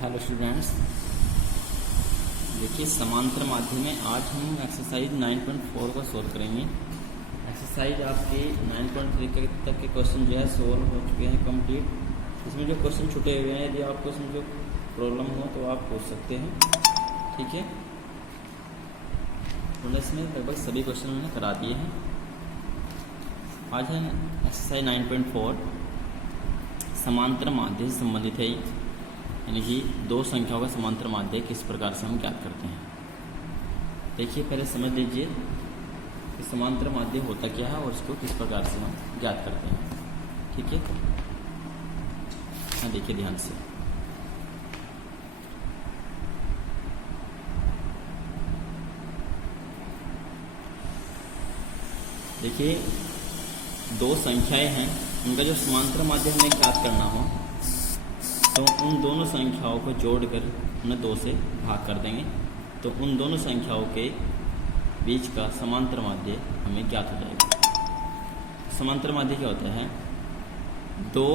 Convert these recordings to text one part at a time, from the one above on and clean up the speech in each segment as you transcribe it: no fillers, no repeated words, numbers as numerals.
Hello students, देखिए समांतर माध्यम में आज हम एक्सरसाइज 9.4 को सॉल्व करेंगे। एक्सरसाइज आपके 9.3 तक के क्वेश्चन जो है सॉल्व हो चुके हैं कंप्लीट। इसमें जो क्वेश्चन छूटे हुए हैं, यदि आपको इसमें जो प्रॉब्लम हो तो आप पूछ सकते हैं, ठीक है। तो इसमें लगभग सभी क्वेश्चन मैंने करा दिए हैं। आज है एक्सरसाइज 9.4 समांतर माध्य से संबंधित है, यानी कि दो संख्याओं का समांतर माध्य किस प्रकार से हम ज्ञात करते हैं। देखिए, पहले समझ लीजिए कि समांतर माध्य होता क्या है और इसको किस प्रकार से हम ज्ञात करते हैं, ठीक है। हाँ, देखिए ध्यान से। देखिए, दो संख्याएं हैं, उनका जो समांतर माध्य हमें ज्ञात करना हो तो उन दोनों संख्याओं को जोड़कर उन्हें 2 से भाग कर देंगे, तो उन दोनों संख्याओं के बीच का समांतर माध्य हमें ज्ञात हो जाएगा। समांतर माध्य क्या होता है? दो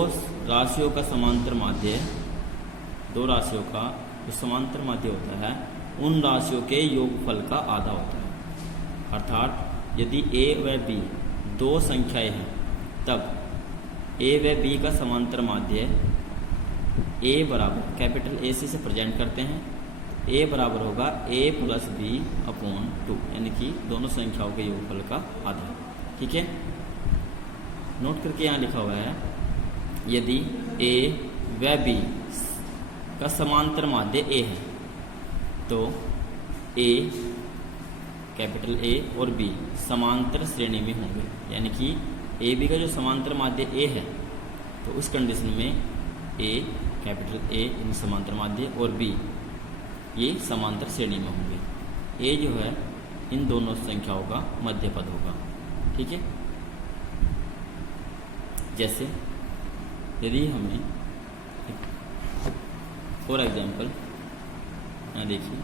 राशियों का समांतर माध्य, दो राशियों का जो समांतर माध्य होता है उन राशियों के योगफल का आधा होता है। अर्थात यदि a व b दो संख्याएं हैं, तब a व b का समांतर माध्य a बराबर कैपिटल A से प्रेजेंट करते हैं, a बराबर होगा a प्लस b अपॉन 2, यानी कि दोनों संख्याओं के योगफल का आधा, ठीक है। नोट करके यहाँ लिखा हुआ है, यदि a व b का समांतर माध्य a है तो a कैपिटल A और b समांतर श्रेणी में होंगे, यानी कि a b का जो समांतर माध्य a है तो उस कंडीशन में a कैपिटल A इन समांतर माध्य और B ये समांतर श्रेणी में होंगे। A जो है इन दोनों संख्याओं का मध्य पद होगा, ठीक है। जैसे यदि हमें फॉर एग्जाम्पल यहाँ देखिए,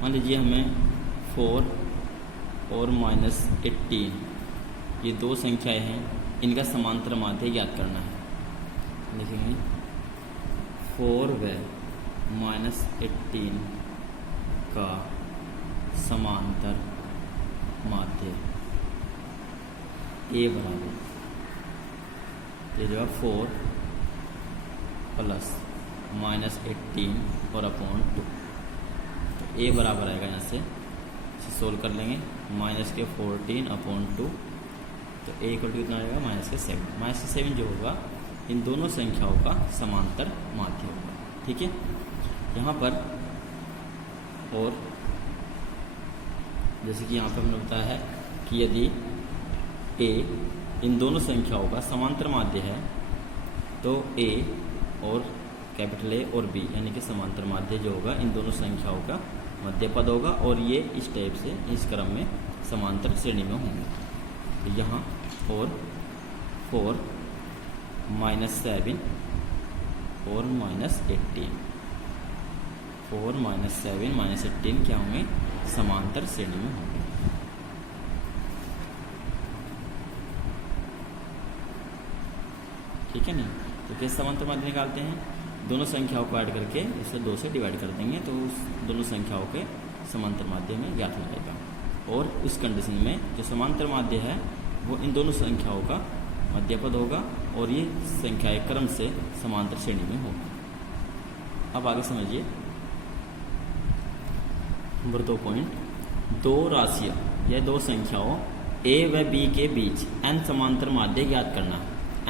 मान लीजिए हमें 4 और -18 ये दो संख्याएं हैं, इनका समांतर माध्य ज्ञात करना है। लिखेंगे 4 व -18 का समांतर माध्य a बराबर, ये जो है 4 प्लस -18 और अपॉन 2, तो a बराबर आएगा, यहाँ से सोल्व कर लेंगे, -14 अपॉन 2, तो a इक्वल टू कितना आएगा -7 जो होगा इन दोनों संख्याओं का समांतर माध्य होगा, ठीक है। यहाँ पर और जैसे कि यहाँ पर हमने बताया है कि यदि a इन दोनों संख्याओं का समांतर माध्य है तो a और कैपिटल A और b यानी कि समांतर माध्य जो होगा इन दोनों संख्याओं का मध्य पद होगा, और ये इस टाइप से इस क्रम में समांतर श्रेणी में होंगे। तो यहाँ और 4 -7 और -18, 4 -7 -18 क्या होंगे? समांतर श्रेणी में होंगे, ठीक है। नहीं तो कैसे समांतर माध्य निकालते हैं? दोनों संख्याओं को ऐड करके उसे 2 से डिवाइड कर देंगे, तो उस दोनों संख्याओं के समांतर माध्य में ज्ञात हो जाएगा। और उस कंडीशन में जो समांतर माध्य है वो इन दोनों संख्याओं का मध्य पद होगा, और ये संख्याएं क्रम से समांतर श्रेणी में होगी। अब आगे समझिए नंबर 2 पॉइंट, दो राशियां या दो संख्याओं a व b के बीच n समांतर माध्य ज्ञात करना है।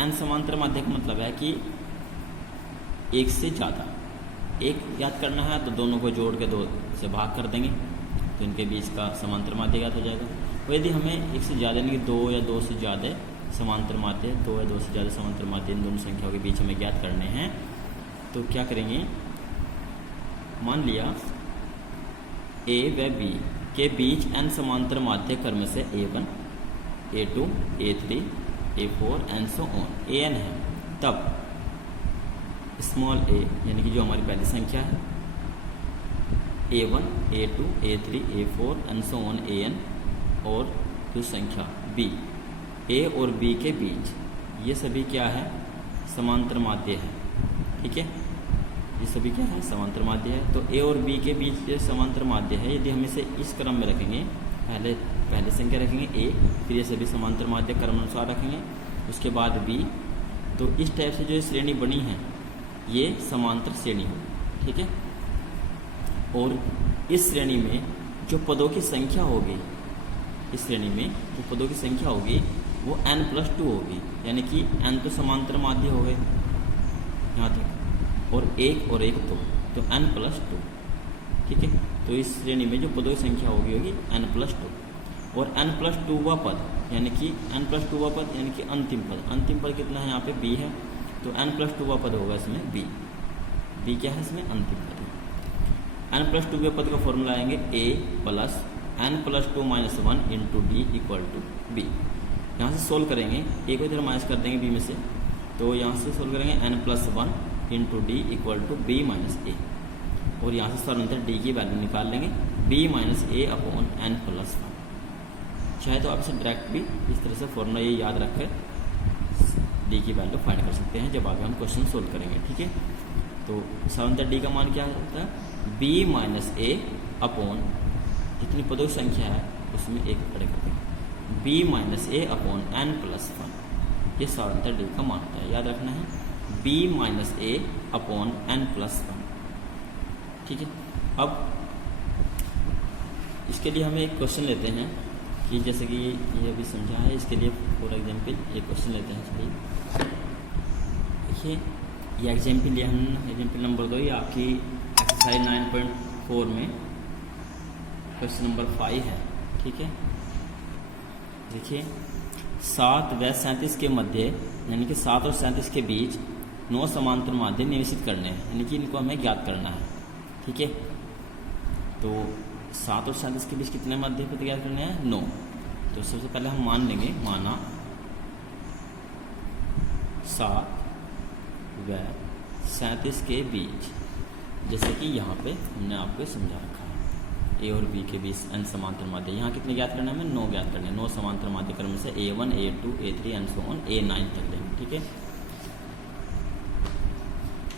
n समांतर माध्य का मतलब है कि एक से ज़्यादा, एक ज्ञात करना है तो दोनों को जोड़ के 2 से भाग कर देंगे, तो इनके बीच का समांतर माध्य ज्ञात हो जाएगा। और यदि हमें एक से ज़्यादा यानी कि 2 या 2 से ज़्यादा समांतर माध्य, 2 या 2 से ज़्यादा समांतर माध्य इन दोनों संख्याओं के बीच हमें ज्ञात करने हैं, तो क्या करेंगे? मान लिया a व b के बीच n समांतर माध्य क्रम से a1, a2, a3, a4 and so on an है, तब स्मॉल a यानी कि जो हमारी पहली संख्या है a1, a2, a3, a4 and so on an, और जो संख्या b a और b के बीच ये सभी क्या है? समांतर माध्य है। ठीक है, ये सभी क्या है, समांतर माध्य है। तो ए और बी के बीच जो समांतर माध्य है, यदि हम इसे इस क्रम में रखेंगे, पहले संख्या रखेंगे ए, फिर ये सभी समांतर माध्य क्रमानुसार रखेंगे, उसके बाद बी, तो इस टाइप से जो श्रेणी बनी है ये समांतर श्रेणी होगी। ठीक है, और इस श्रेणी में जो पदों की संख्या होगी, इस श्रेणी में जो पदों की संख्या होगी वो n+2 होगी, यानी कि n तो समांतर माध्य हो गए यहाँ तक, और एक 2, तो n+2। ठीक है, तो इस श्रेणी में जो पदों की संख्या होगी n+2, और n+2वां पद यानी कि n+2वां पद यानी कि अंतिम पद कितना है, यहाँ पे b है, तो n+2वां पद होगा इसमें b क्या है इसमें, अंतिम पद। n+2वें पद का फॉर्मूला आएंगे a plus n+2 - 1 into d equal to b. यहाँ से सोल्व करेंगे, a को इधर माइनस कर देंगे b में से, तो यहाँ से सोल्व करेंगे n+1 into d equal to b minus a, और यहाँ से सरासर d की वैल्यू निकाल लेंगे b minus a upon n+1। चाहे तो आप इसे डायरेक्ट भी इस तरह से फॉर्मूला ये याद रखकर डी की वैल्यू फाइंड कर सकते हैं जब आगे हम क्वेश्चन सोल्व करेंगे। ठीक है, तो सरासर डी का मान क्या होता है, b माइनस a अपॉन जितनी पदों की संख्या है उसमें एक बड़े करते हैं, b minus a upon n+1, ये सरासर डी का मान होता है, याद रखना है b minus a upon n+1। ठीक है, अब इसके लिए हमें एक क्वेश्चन लेते हैं कि जैसे कि ये अभी समझा है, इसके लिए फॉर एग्जाम्पल एक क्वेश्चन लेते हैं। चलिए देखिए, ये एग्जाम्पल लिया हमने, एग्जाम्पल नंबर 2, ये आपकी एक्सरसाइज 9.4 में क्वेश्चन नंबर 5 है। ठीक है, देखिए 7 व 37 के मध्य, यानी कि 7 और 37 के बीच 9 समांतर माध्य निवेशित करने हैं, यानी कि इनको हमें ज्ञात करना है। ठीक है, तो 7 और 37 के बीच कितने माध्य पद ज्ञात करने हैं, 9। तो सबसे पहले हम मान लेंगे, माना 7 व 37 के बीच, जैसे कि यहाँ पे हमने आपको समझा रखा है, ए और बी के बीच n समांतर माध्य, यहाँ कितने ज्ञात करना है, हमें 9 ज्ञात करने हैं। 9 समांतर माध्य क्रम से A1 A2 A3 and so on A9 तक लेंगे। ठीक है,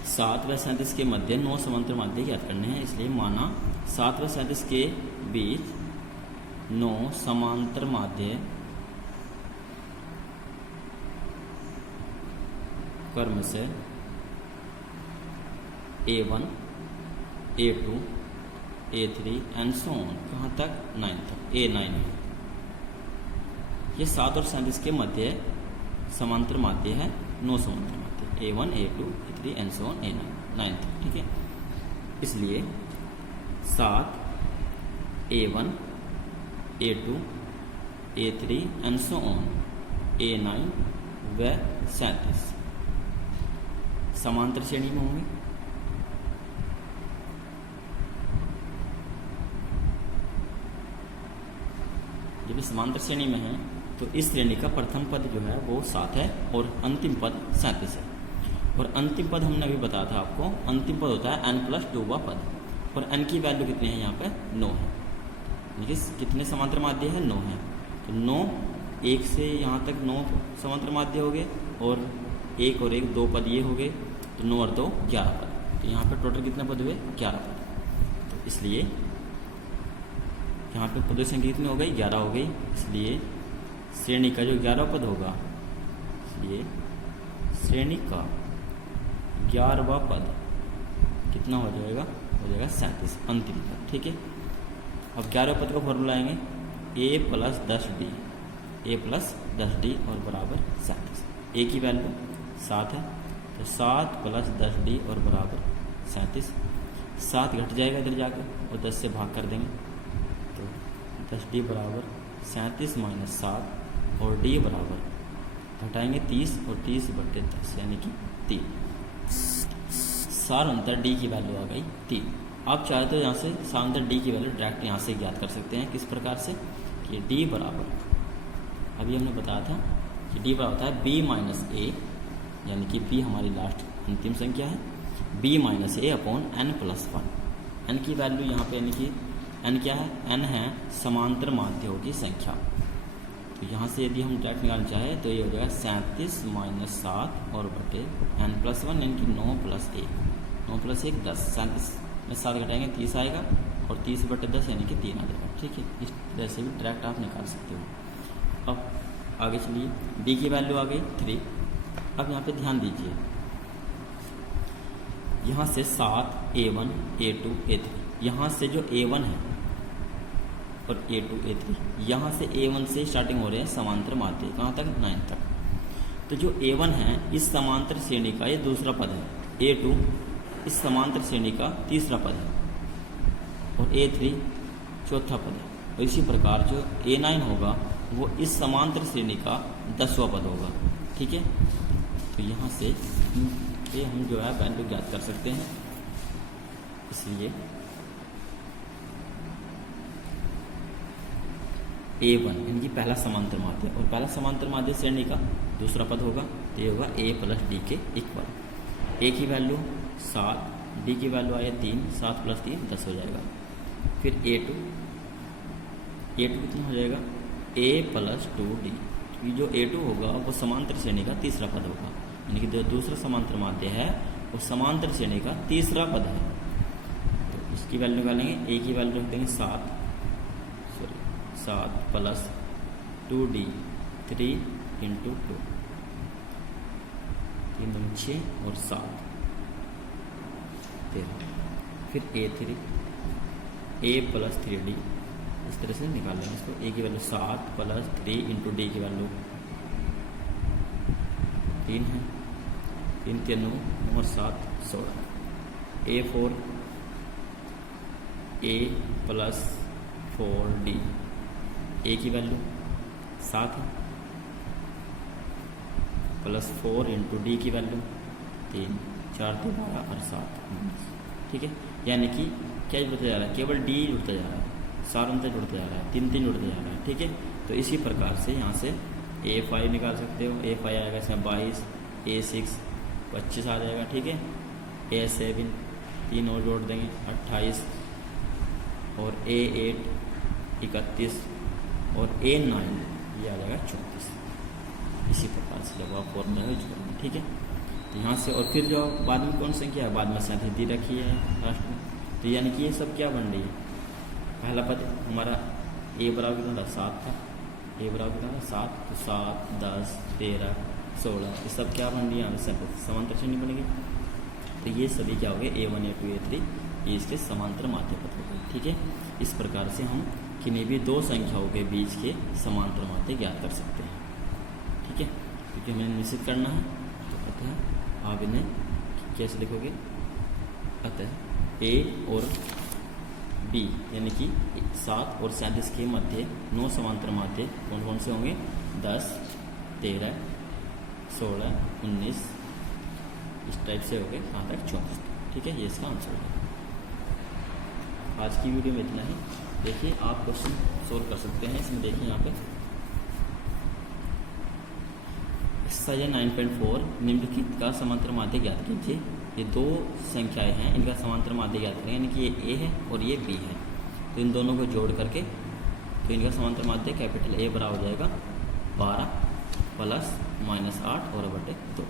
7 व 37 के मध्य 9 समांतर माध्य ज्ञात करने हैं, इसलिए माना 7 व 37 के बीच 9 समांतर माध्य क्रम से A1 A2 A3 and so on, कहाँ तक, 9 तक, A9 है। ये 7 और 37 के मध्य समांतर माध्य है, 9 समांतर माध्य, A1 A2 A3 and so on A9 तक। ठीक है, इसलिए 7 A1 A2 A3 and so on A9 व 37 समांतर श्रेणी में होंगे। जब समांतर श्रेणी में है तो इस श्रेणी का प्रथम पद जो है वो 7 है और अंतिम पद 37 है। और अंतिम पद हमने अभी बताया था आपको, अंतिम पद होता है n+2वां पद, और n की वैल्यू कितनी है, यहाँ पे 9 है, यानी कितने समांतर माध्य है, 9 है। तो 9, 1 से यहाँ तक 9 समांतर माध्य हो गए, और 1 और 1 2 पद ये हो गए, तो 9 और 2 11 पद। तो यहाँ पे टोटल कितने पद हुए, 11 पद। तो इसलिए यहाँ पे पदों की संख्या कितनी हो गई, 11 हो गई। इसलिए श्रेणी का जो 11वां पद होगा, इसलिए श्रेणी का 11वां पद कितना हो जाएगा, 37, अंतिम पद। ठीक है, अब 11वें पद का फॉर्मूला आएंगे a plus 10d, a plus 10d और बराबर 37। a की वैल्यू 7 है, तो 7 प्लस 10d और बराबर 37। 7 घट जाएगा इधर जाकर और 10 से भाग कर देंगे, तो 10d बराबर 37 माइनस 7 और d बराबर घटाएंगे 30 और 30/10 यानी कि 3। सार अंतर d की वैल्यू आ गई 3। आप चाहे तो यहाँ से सार अंतर d की वैल्यू डायरेक्ट यहाँ से ज्ञात कर सकते हैं। किस प्रकार से कि d बराबर, अभी हमने बताया था कि d बराबर होता है b माइनस a, यानी कि b हमारी लास्ट अंतिम संख्या है, b minus a upon n+1। n की वैल्यू यहाँ पे, यानी कि n क्या है, n है समांतर माध्यों की संख्या, तो यहाँ से यदि हम डायरेक्ट निकालना चाहें तो ये हो जाएगा 37 - 7 और बटे n+1 यानी कि 9 + 1, 9 + 1 10, 37 में 7 घटाएंगे 30 आएगा और 30 बटे 10 यानी कि 3 आ जाएगा। ठीक है, इस तरह से भी डायरेक्ट आप निकाल सकते हो। अब आगे चलिए, d की वैल्यू आ गई 3। अब यहाँ पे ध्यान दीजिए, यहाँ से 7 A1 A2 A3, यहाँ से जो A1 है और A2 A3, यहाँ से A1 से स्टार्टिंग हो रहे हैं समांतर माध्य, कहाँ तक 9 तक। तो जो A1 है इस समांतर श्रेणी का ये दूसरा पद है, A2 इस समांतर श्रेणी का तीसरा पद है और A3 चौथा पद है। और इसी प्रकार जो A9 होगा वो इस समांतर श्रेणी का 10वां पद होगा। ठीक है, तो यहाँ से ये हम जो है वैल्यू ज्ञात कर सकते हैं। इसलिए A1 यानी कि पहला समांतर माध्य और पहला समांतर माध्य श्रेणी का दूसरा पद होगा, तो ये होगा A + D के इक्वल। A की वैल्यू 7, D की वैल्यू आया 3, 7 + 3 10 हो जाएगा। फिर A2 कितना हो जाएगा, A + 2D। जो A2 होगा वो समांतर श्रेणी का तीसरा पद होगा, यानी कि जो दूसरा समांतर माध्य है वो समांतर श्रेणी का तीसरा पद है। तो इसकी वैल्यू निकालेंगे, A की वैल्यू रख देंगे 7 + 2D 3 × 2, 3 × 6 और 7 13। फिर A3 A + 3D, इस तरह से निकाल लेंगे इसको। A की वैल्यू 7 + 3 × D की वैल्यू 3 है, 3 × 9 और 7 16। A4 A + 4D, A की वैल्यू 7 है +4 × D की वैल्यू 3, 4 × 12 और 7 19। ठीक है, यानी कि क्या जुड़ता जा रहा है, केवल D जुड़ता जा रहा है, 4 अंतर जुड़ता जा रहा है, 3 3 जुड़ता जा रहा है। ठीक है, तो इसी प्रकार से यहाँ से A5 निकाल सकते हो। A5 आएगा इसमें 22, A6 25 आ जाएगा। ठीक है, A7 3 और जोड़ देंगे 28 और A8 31 और A9 ये आ जाएगा 34। इसी प्रकार से जब आप फॉर्मूला यूज करेंगे। ठीक है, तो यहाँ से और फिर जो बाद में कौन संख्या है, बाद में संख्या दी रखी है लास्ट में। तो यानी कि ये सब क्या बन रही है, पहला पद हमारा A बराबर कितना था 7 था, A बराबर कितना था 7, तो 7 10 13 16 ये सब क्या बन रही है, समांतर श्रेणी बनेगी। तो ये सभी क्या हो गए, A1 A2 A3 ये इसके समांतर माध्य पद हो गए। ठीक है, इस प्रकार से हम किन्हीं भी दो संख्याओं के बीच के समांतर माध्य ज्ञात कर सकते हैं। ठीक है, क्योंकि हमें निश्चित करना है, तो अतः आप इन्हें कैसे लिखोगे, अतः A और B यानी कि 7 और 37 के मध्य 9 समांतर माध्य कौन कौन से होंगे, 10 13 16 19 इस टाइप से हो गए, कहाँ तक 34। ठीक है, ये इसका आंसर है। आज की वीडियो में इतना ही। देखिए आप क्वेश्चन सोल्व कर सकते हैं इसमें। देखिए यहाँ पे एक्सरसाइज 9.4 निम्नलिखित का समांतर माध्य ज्ञात कीजिए। ये दो संख्याएं हैं, इनका समांतर माध्य ज्ञात करें, यानी कि ये A है और ये B है। तो इन दोनों को जोड़ करके तो इनका समांतर माध्य कैपिटल A बराबर हो जाएगा 12 + -8 और बटे 2।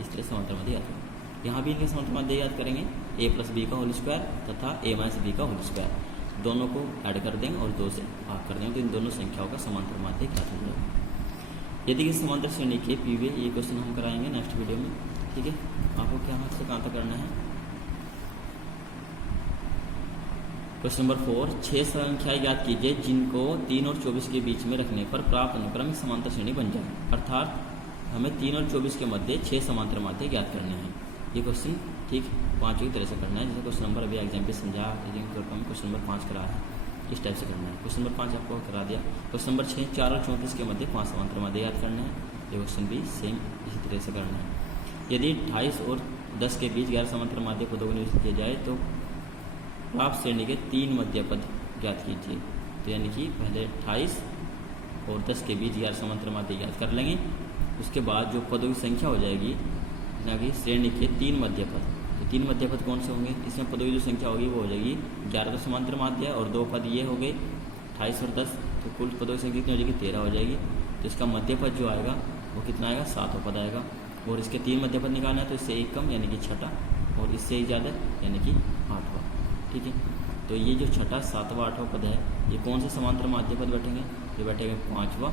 इस तरह समांतर माध्य याद करें। यहाँ भी इनका समांतर माध्य याद करेंगे, A + B का होल स्क्वायर तथा A - B का होल स्क्वायर, दोनों को ऐड कर देंगे और 2 से भाग कर देंगे, तो इन दोनों संख्याओं का समांतर माध्य ज्ञात हो जाएगा। यदि किसी समांतर श्रेणी के पीवे ये क्वेश्चन हम कराएंगे नेक्स्ट वीडियो में। ठीक है, आपको क्या हाथ से कहाँ तक करना है। क्वेश्चन नंबर 4, 6 संख्याएं ज्ञात कीजिए जिनको 3 और 24 के बीच में रखने पर प्राप्त अनुक्रम समांतर श्रेणी बन जाए। अर्थात हमें 3 और 24 के मध्य 6 समांतर माध्य ज्ञात करने हैं। ये क्वेश्चन ठीक 5 की तरह से करना है, जैसे क्वेश्चन नंबर अभी एग्जाम पे समझा, क्वेश्चन नंबर 5 करा है, इस टाइप से करना है। क्वेश्चन नंबर 5 आपको करा दिया। क्वेश्चन नंबर 6, 4 और 34 के मध्य 5 समांतर माध्य याद करना है। ये क्वेश्चन भी सेम इसी तरह से करना है। यदि 28 और 10 के बीच 11 समांतर माध्य पदों को निश्चित किया जाए तो प्राप्त श्रेणी के 3 मध्य पद ज्ञात कीजिए। तो यानी कि पहले 28 और 10 के बीच 11 समांतर माध्य ज्ञात कर लेंगे, उसके बाद जो पदों की संख्या हो जाएगी ना कि श्रेणी के 3 मध्य पद। तो 3 मध्य पद कौन से होंगे, इसमें पदों की जो संख्या होगी वो हो जाएगी 11 तो समांतर माध्य और 2 पद ये हो गए 28 और 10, तो कुल पदों की संख्या कितनी हो जाएगी 13 हो जाएगी। तो इसका मध्य पद जो आएगा वो कितना आएगा, 7वां पद आएगा। और इसके 3 मध्य पद निकालना है तो इससे 1 कम यानी कि छठा, और इससे ही ज़्यादा यानी कि 8वां। ठीक है, तो ये जो छठा, 7वां, 8वां पद है ये कौन से समांतर माध्य पद बैठेंगे, ये बैठेगा 5वां,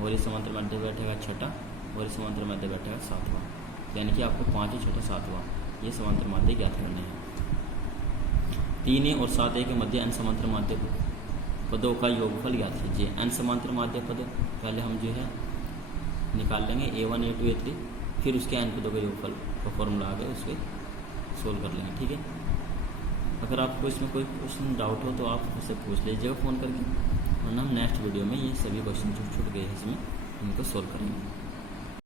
और ये समांतर माध्य बैठेगा छठा, और ये समांतर माध्य बैठेगा 7वां। यानी कि आपको 5, 6, 7वां ये समांतर माध्य ज्ञात करने हैं। 3A और 7A के मध्य n समांतर माध्य पदों का योगफल ज्ञात कीजिए। n समांतर माध्य पद पहले हम जो है निकाल लेंगे A1, A2, A3, फिर उसके n पदों का योगफल का फॉर्मूला आ गया उसके सोल्व कर लेंगे। ठीक है, अगर आपको इसमें कोई क्वेश्चन डाउट हो तो आप मुझसे पूछ लीजिएगा फ़ोन करके, वरना हम नेक्स्ट वीडियो में ये सभी क्वेश्चन जो छूट गए हैं इसमें उनको सोल्व करेंगे।